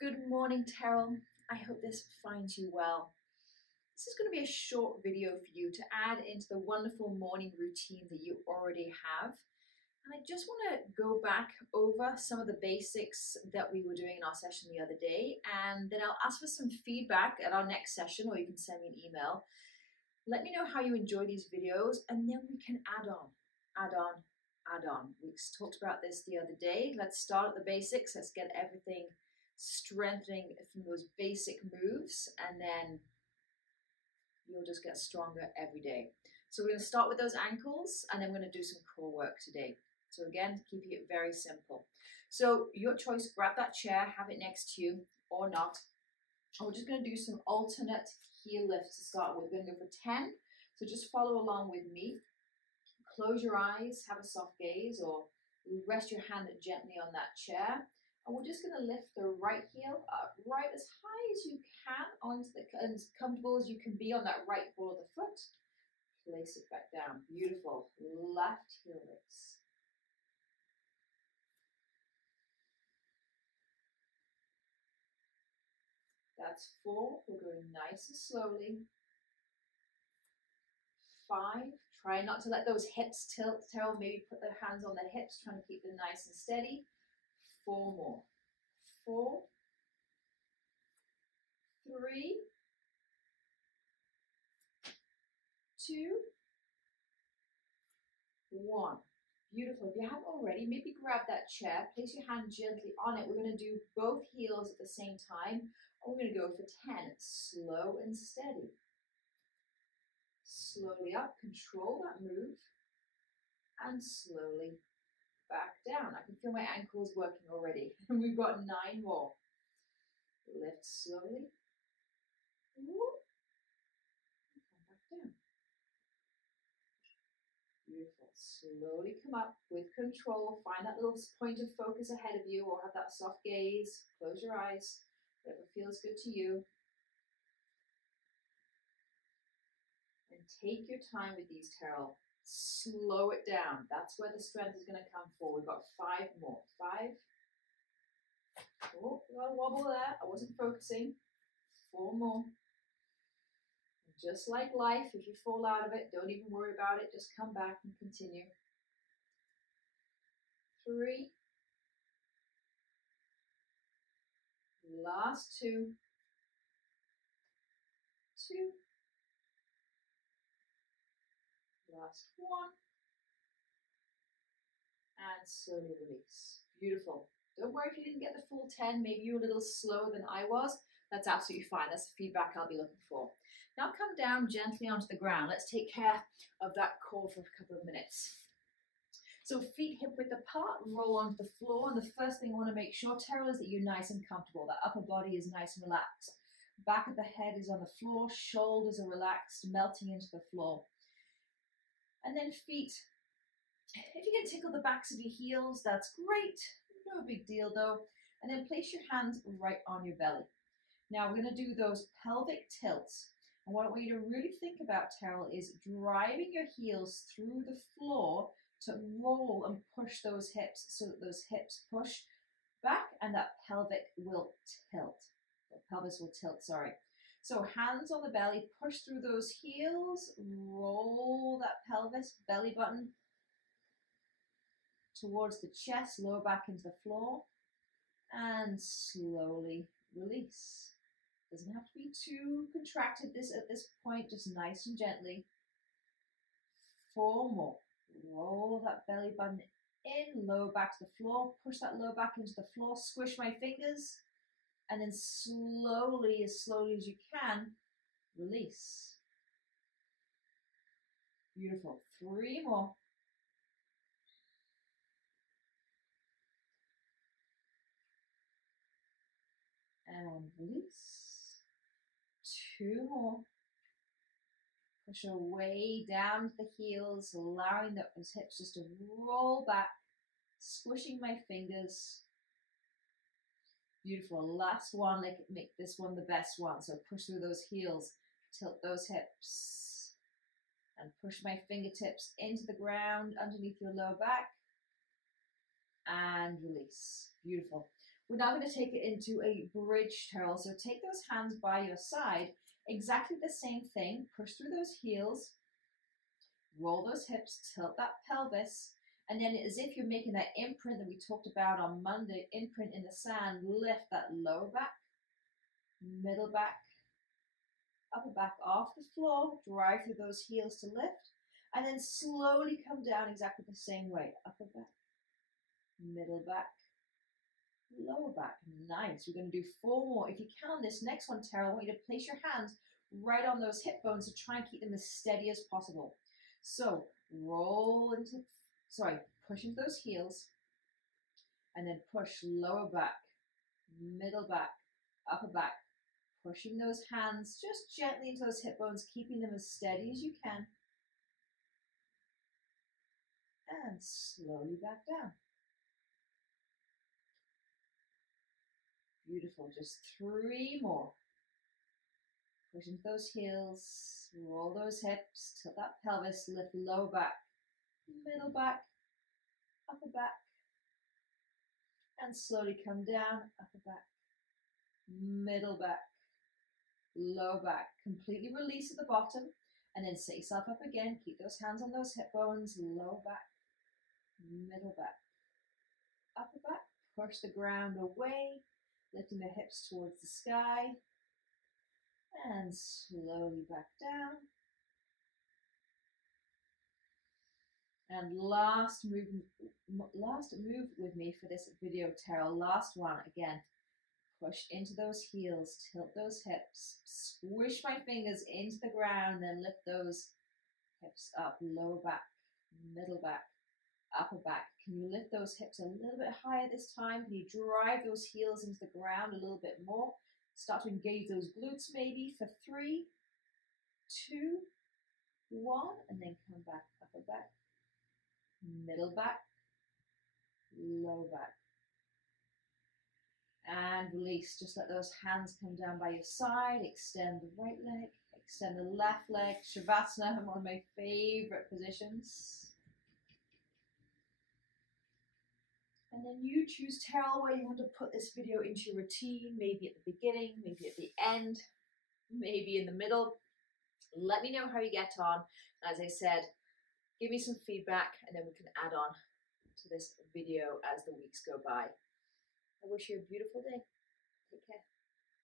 Good morning, Teryle. I hope this finds you well. This is going to be a short video for you to add into the wonderful morning routine that you already have. And I just want to go back over some of the basics that we were doing in our session the other day, and then I'll ask for some feedback at our next session, or you can send me an email. Let me know how you enjoy these videos, and then we can add on, add on, add on. We talked about this the other day. Let's start at the basics. Let's get everything strengthening from those basic moves, and then you'll just get stronger every day. So we're going to start with those ankles, and then we're going to do some core work today. So again, keeping it very simple. So your choice, grab that chair, have it next to you or not. And we're just going to do some alternate heel lifts to start with. We're going to go for 10. So just follow along with me. Close your eyes, have a soft gaze, or rest your hand gently on that chair. And we're just going to lift the right heel up right as high as you can, onto as comfortable as you can be on that right ball of the foot. Place it back down. Beautiful. Left heel lifts. That's 4. We're going nice and slowly. 5. Try not to let those hips tilt. Teryle, maybe put their hands on their hips, trying to keep them nice and steady. 4 more. 4, 3, 2, 1. Beautiful. If you haven't already, maybe grab that chair, place your hand gently on it. We're going to do both heels at the same time. And we're going to go for 10. Slow and steady. Slowly up, control that move, and slowly back down. I can feel my ankles working already. We've got 9 more. Lift slowly. Whoop. Come back down. Beautiful. Slowly come up with control. Find that little point of focus ahead of you, or have that soft gaze. Close your eyes. Whatever feels good to you. And take your time with these, Teryle. Slow it down. That's where the strength is going to come for. We've got 5 more. 5. Oh, got a wobble there. I wasn't focusing. 4 more. Just like life, if you fall out of it, don't even worry about it. Just come back and continue. 3. Last 2. 2. Last 1. And slowly release. Beautiful. Don't worry if you didn't get the full 10. Maybe you were a little slower than I was. That's absolutely fine. That's the feedback I'll be looking for. Now come down gently onto the ground. Let's take care of that core for a couple of minutes. So feet hip width apart, roll onto the floor. And the first thing I want to make sure, Teryle, is that you're nice and comfortable. That upper body is nice and relaxed. Back of the head is on the floor. Shoulders are relaxed, melting into the floor. And then feet, if you can tickle the backs of your heels, that's great. No big deal though. And then place your hands right on your belly. Now we're going to do those pelvic tilts. And what I want you to really think about, Teryle, is driving your heels through the floor to roll and push those hips so that those hips push back and that pelvic will tilt. The pelvis will tilt, sorry. So hands on the belly, push through those heels, roll that pelvis, belly button towards the chest, lower back into the floor, and slowly release. Doesn't have to be too contracted at this point, just nice and gently. 4 more. Roll that belly button in, lower back to the floor, push that lower back into the floor, squish my fingers, and then slowly as you can, release. Beautiful. 3 more. And release. 2 more. Push your way down to the heels, allowing those hips just to roll back, squishing my fingers. Beautiful. Last one, make this one the best one. So push through those heels, tilt those hips, and push my fingertips into the ground underneath your lower back, and release. Beautiful. We're now going to take it into a bridge Teryle. So take those hands by your side, exactly the same thing. Push through those heels, roll those hips, tilt that pelvis, and then as if you're making that imprint that we talked about on Monday, imprint in the sand, lift that lower back, middle back, upper back off the floor, drive through those heels to lift, and then slowly come down exactly the same way. Upper back, middle back, lower back. Nice. We're going to do 4 more. If you can on this next one, Teryle, I want you to place your hands right on those hip bones to try and keep them as steady as possible. So push into those heels, and then push lower back, middle back, upper back, pushing those hands just gently into those hip bones, keeping them as steady as you can, and slowly back down. Beautiful. Just 3 more. Push into those heels, roll those hips, tilt that pelvis, lift low back, middle back, upper back, and slowly come down, upper back, middle back, low back. Completely release at the bottom, and then set yourself up again. Keep those hands on those hip bones, low back, middle back, upper back. Push the ground away, lifting the hips towards the sky, and slowly back down. And last move with me for this video, Teryle. Last one again. Push into those heels, tilt those hips, squish my fingers into the ground, then lift those hips up, lower back, middle back, upper back. Can you lift those hips a little bit higher this time? Can you drive those heels into the ground a little bit more? Start to engage those glutes maybe for 3, 2, 1, and then come back, upper back, middle back, low back. And release. Just let those hands come down by your side. Extend the right leg, extend the left leg. Shavasana, one of my favorite positions. And then you choose, Teryle, where you want to put this video into your routine. Maybe at the beginning, maybe at the end, maybe in the middle. Let me know how you get on. As I said, give me some feedback, and then we can add on to this video as the weeks go by. I wish you a beautiful day. Take care.